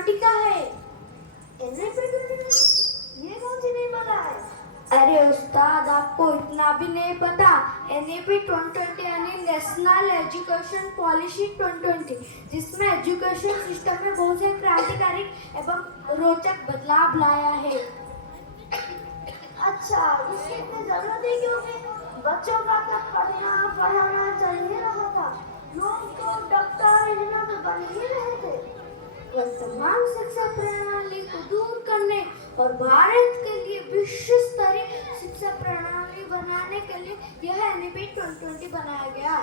2020 का है। NAP 2020 ये कौन सी नहीं पता है? अरे उस्ताद, आपको इतना भी नहीं पता। NAP 2020 यानी नेशनल एजुकेशन पॉलिसी 2020, जिसमें एजुकेशन सिस्टम में बहुत से क्रांतिकारी एवं रोचक बदलाव लाया है। अच्छा, इसकी इतनी जरूरत है क्योंकि बच्चों का तब पढ़ाना चल ही रहा था। लोग तो डॉक्टर इंजीनियर बन ही रहे थे। वर्तमान शिक्षा प्रणाली को दूर करने और भारत के लिए विश्व स्तरीय शिक्षा प्रणाली बनाने के लिए यह NAP 2020 बनाया गया।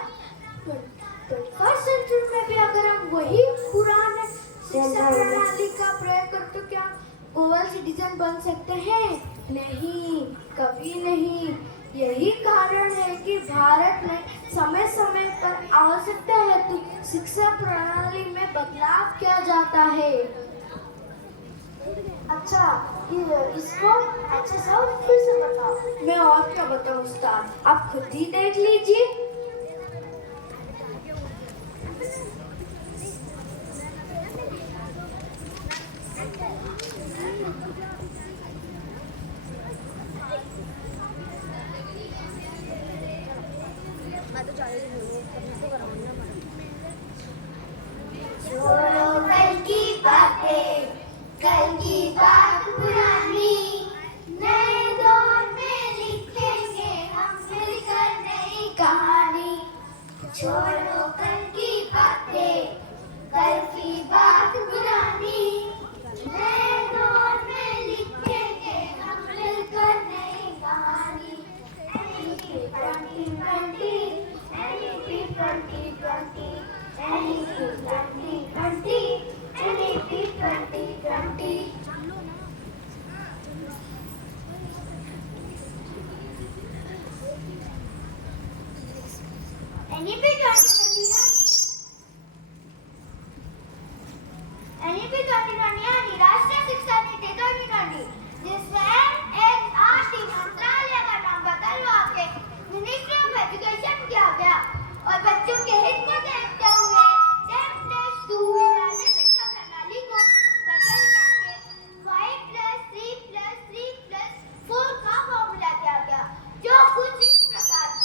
21st सेंचुरी में भी अगर हम वही पुराने शिक्षा प्रणाली का प्रयोग करते तो क्या ग्लोबल सिटीजन बन सकते हैं? नहीं, कभी नहीं। यही कारण है कि भारत में समय समय पर आवश्यकता हेतु शिक्षा प्रणाली में बदलाव किया जाता है। अच्छा, इसको अच्छे से और फिर से बताओ। मैं और क्या बताऊं उस्ताद, आप खुद ही देख लीजिए। छोड़ो कल की बातें, कल की बात पुरानी, नए दौर में लिखेंगे हम मिलकर नई कहानी। छोड़ो कल की बातें, कल की बात पुरानी, नए दौर में लिखेंगे हम मिलकर नई कहानी। NAP 2020, NAP 2020, NAP 2020, NAP 2020। NAP 2020 यानी राष्ट्रीय शिक्षा नीति 2020, जिसमें NHRC मंत्रालय का नाम बदलवा के मिनिस्ट्री ऑफ एजुकेशन किया गया और बच्चों के हित को देखते हुए 10+2 यानी शिक्षा प्रणाली को बदलवा के 5+3+3+4 का फॉर्मूला किया गया, जो कुछ इस प्रकार था।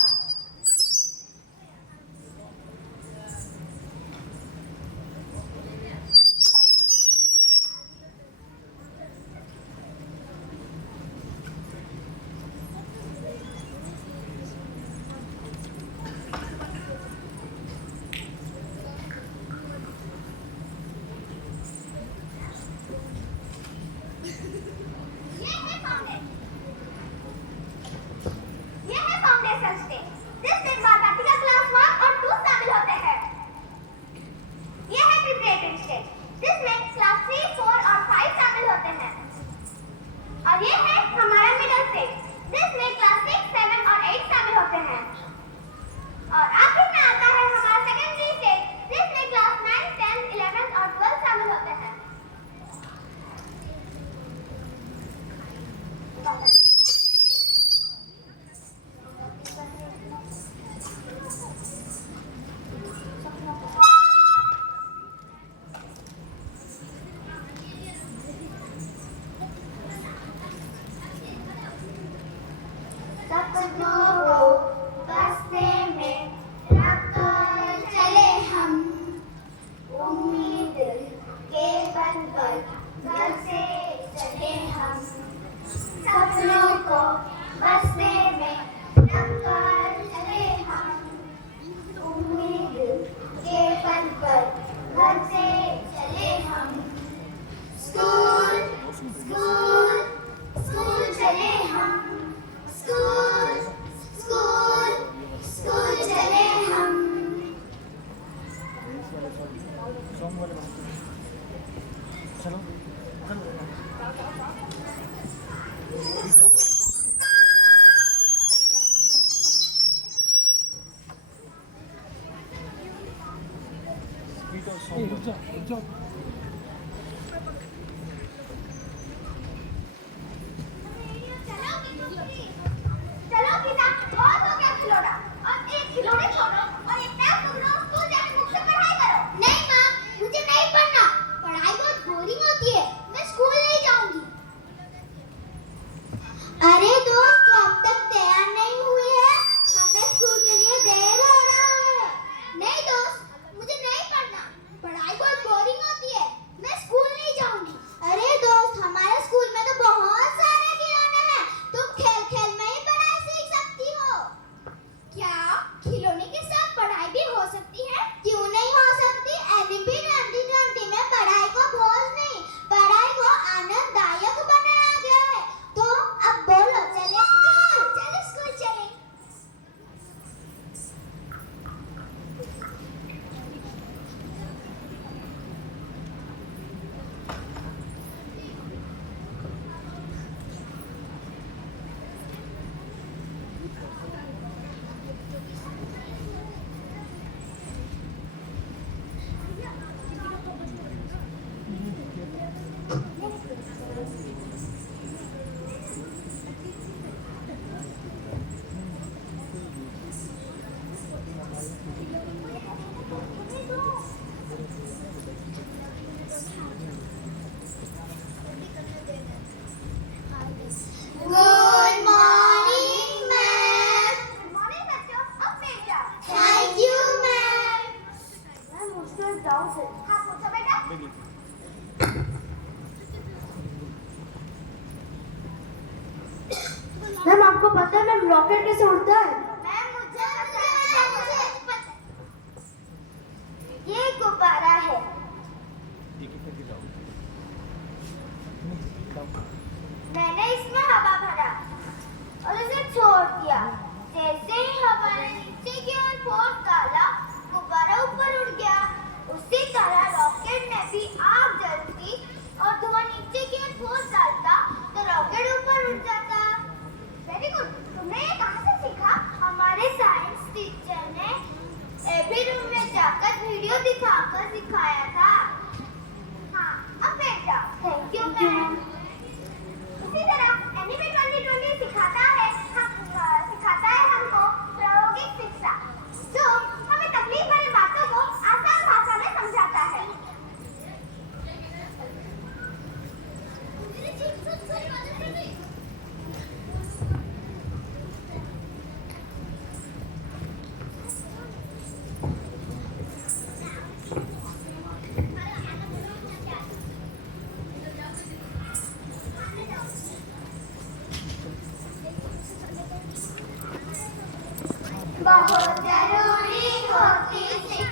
बोरिंग मैम आपको पता है मैम रॉकेट कैसे उड़ता है? मैम मुझे पता। ये गुब्बारा है। मैंने इसमें हवा भरा और उसे छोड़ दिया। जैसे ही हवा ने नीचे की ओर फोर्स डाला, गुब्बारा ऊपर उड़ गया। उसी तरह रॉकेट में भी आग जलती और धुआं नीचे की ओर फोर्स डालता तो रॉकेट ऊपर उड़ जाता। Very good. तुमने ये कहाँ से सीखा? हमारे साइंस टीचर ने एबी रूम में जाकर वीडियो दिखाकर सिखाया था। हाँ, अब बैठ जाओ। Thank you ma'am. इसी तरह एनिमे 2020 सिखाता है हमको प्रायोगिक शिक्षा, जो हमें तकलीफ भरी बातों को आसान भाषा में समझाता है। बहुत जरूरी होती शिक्षा।